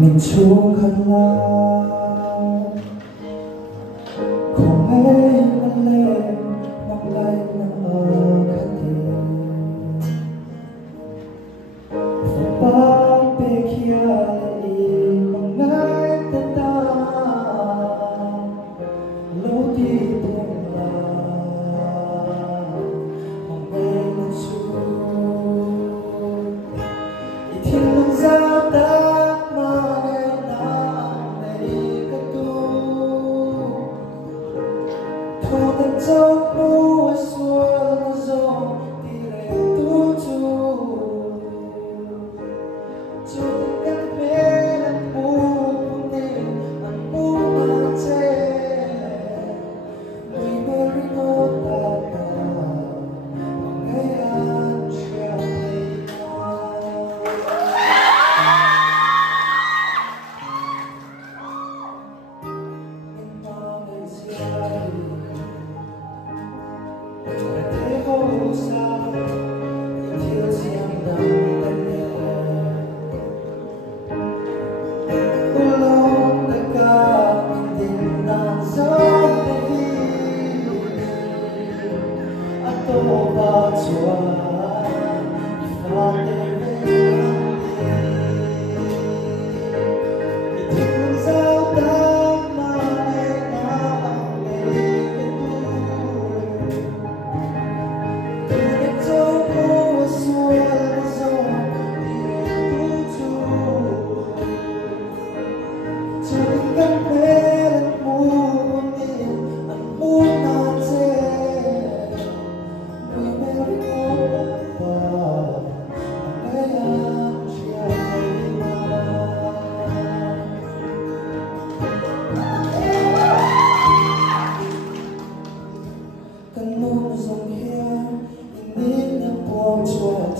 mình chung khăn lao không hề nâng lên mong lạnh ở khăn tiền và bao bề kia lại mong ngại tên ta lối đi buồn là mong ngày lên xuống thiên lòng ra ta trong mùa xuân gió thì lại tu chu cho tất cả bé đang buồn tình anh muốn mà che người mơ đi nó ta mà ngày anh chưa thấy nhưng mà ngày xưa để không sao thiếu riêng đắng tình lâu tất cả mình tình đang gió đi anh tô bao chua và đêm dòng hiên nhìn đến buông cho anh